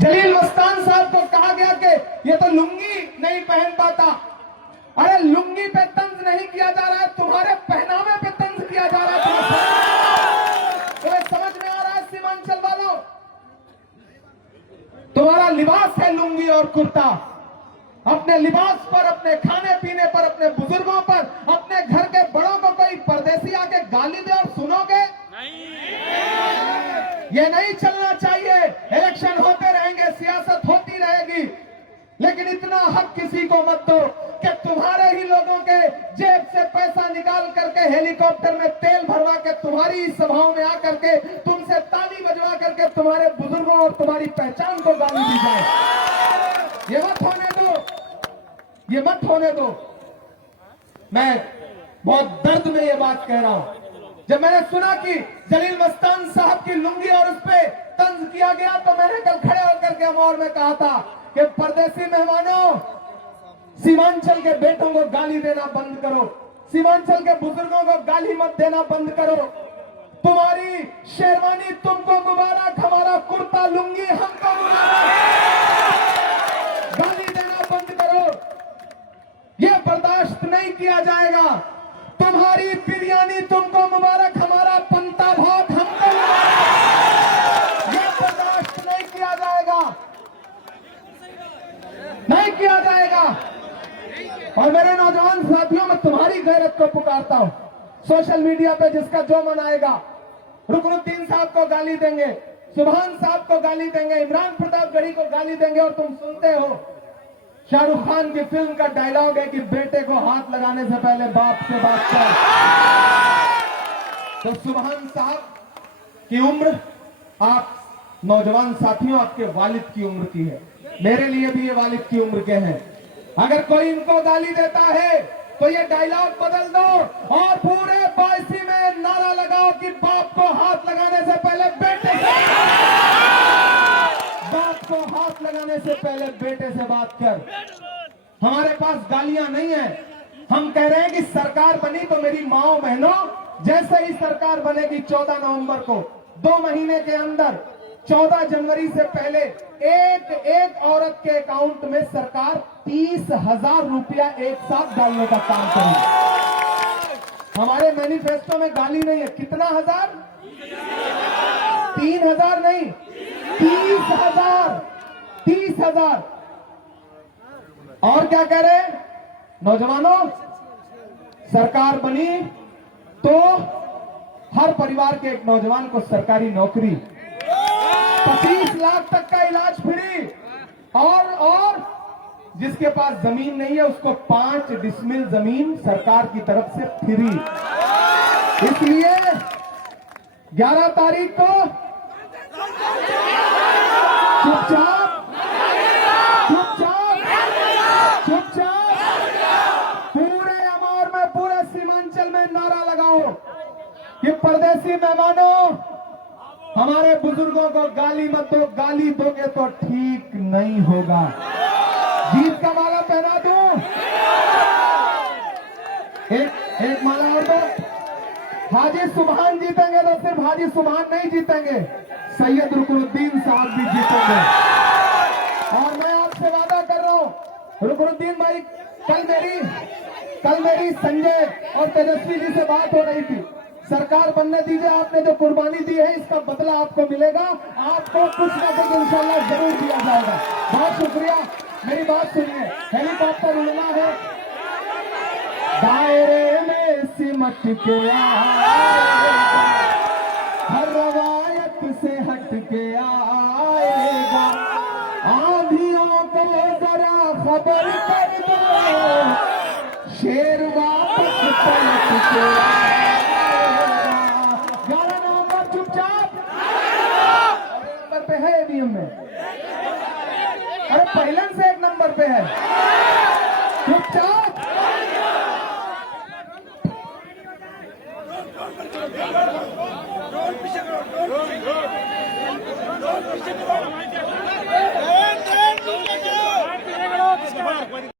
जलील मस्तान साहब को कहा गया कि ये तो लुंगी नहीं पहन पाता। अरे लुंगी पे तंज नहीं किया जा रहा है, तुम्हारे पहनावे पे तंज किया जा रहा है। तुम्हें समझ में आ रहा है सीमांचल वालों? तुम्हारा लिबास है लुंगी और कुर्ता। अपने लिबास पर, अपने खाने पीने पर, अपने बुजुर्गों पर, अपने घर के बड़ों को कोई परदेसी आके गाली दे और सुनोगे? ये नहीं चलना चाहिए। इलेक्शन होते रहेंगे, सियासत होती रहेगी, लेकिन इतना हक किसी को मत दो कि तुम्हारे ही लोगों के जेब से पैसा निकाल करके हेलीकॉप्टर में तेल भरवा के तुम्हारी सभाओं में आकर के तुमसे ताली बजवा करके तुम्हारे बुजुर्गों और तुम्हारी पहचान को गाली दी जाए। ये मत होने दो, ये मत होने दो। मैं बहुत दर्द में ये बात कह रहा हूं। जब मैंने सुना कि जलील मस्तान साहब की लुंगी और उस पे तंज किया गया, तो मैंने कल खड़े होकर के अमौर में कहा था कि परदेसी मेहमानों, सीमांचल के बेटों को गाली देना बंद करो, सीमांचल के बुजुर्गों को गाली मत देना बंद करो। तुम्हारी शेरवानी तुमको मुबारक, हमारा कुर्ता लुंगी हमको मुबारक। गाली देना बंद करो, यह बर्दाश्त नहीं किया जाएगा। तुम्हारी बिरयानी तुमको मुबारक, हमारा पंता भात हमको मुबारक। यह बर्दाश्त नहीं किया जाएगा, नहीं किया जाएगा। और मेरे नौजवान साथियों, मैं तुम्हारी गैरत को पुकारता हूं। सोशल मीडिया पे जिसका जो मन आएगा, रुकनुद्दीन साहब को गाली देंगे, सुभान साहब को गाली देंगे, इमरान प्रतापगढ़ी को गाली देंगे। और तुम सुनते हो शाहरुख खान की फिल्म का डायलॉग है कि बेटे को हाथ लगाने से पहले बाप से बात कर। तो सुभान साहब की उम्र आप नौजवान साथियों, आपके वालिद की उम्र की है, मेरे लिए भी ये वालिद की उम्र के हैं। अगर कोई इनको गाली देता है तो ये डायलॉग बदल दो और पूरे 82 में नारा लगाओ कि बाप को हाथ लगाने से पहले बेटे से, बाप को हाथ लगाने से पहले बेटे से बात कर। हमारे पास गालियां नहीं है। हम कह रहे हैं कि सरकार बनी तो मेरी माओ बहनों, जैसे ही सरकार बनेगी 14 नवंबर को, 2 महीने के अंदर 14 जनवरी से पहले एक एक औरत के अकाउंट में सरकार 30,000 रुपया एक साथ डालने का काम करेगी। हमारे मैनिफेस्टो में गाली नहीं है। कितना हजार? 3,000 नहीं, 30,000, 30,000। और क्या कह रहे हैं नौजवानों? सरकार बनी तो हर परिवार के एक नौजवान को सरकारी नौकरी, 25 लाख तक का इलाज फ्री, और जिसके पास जमीन नहीं है उसको 5 डिसमिल जमीन सरकार की तरफ से फ्री। इसलिए 11 तारीख को चुपचाप पूरे अमौर में, पूरे सीमांचल में नारा लगाओ कि परदेसी मेहमानों, हमारे बुजुर्गों को गाली मत दो, गाली दोगे तो ठीक नहीं होगा। जीत का माला पहना दो, एक माला और दो। हाजी सुभान जीतेंगे तो सिर्फ हाजी सुभान नहीं जीतेंगे, सैयद रुकनुद्दीन साहब भी जीतेंगे। और मैं आपसे वादा कर रहा हूं रुकनुद्दीन भाई, कल मेरी संजय और तेजस्वी जी से बात हो रही थी। सरकार बनने दीजिए, आपने जो कुर्बानी दी है इसका बदला आपको मिलेगा, आपको कुछ न कुछ इंशाल्लाह जरूर दिया जाएगा। बहुत शुक्रिया। मेरी बात सुनिए, हेलीकॉप्टर उड़ना है, दायरे में सिमट के आएगा, हर रवायत से हट के आएगा, आंधियों को जरा खबर कर दो, शेर वापस पलट के आएगा।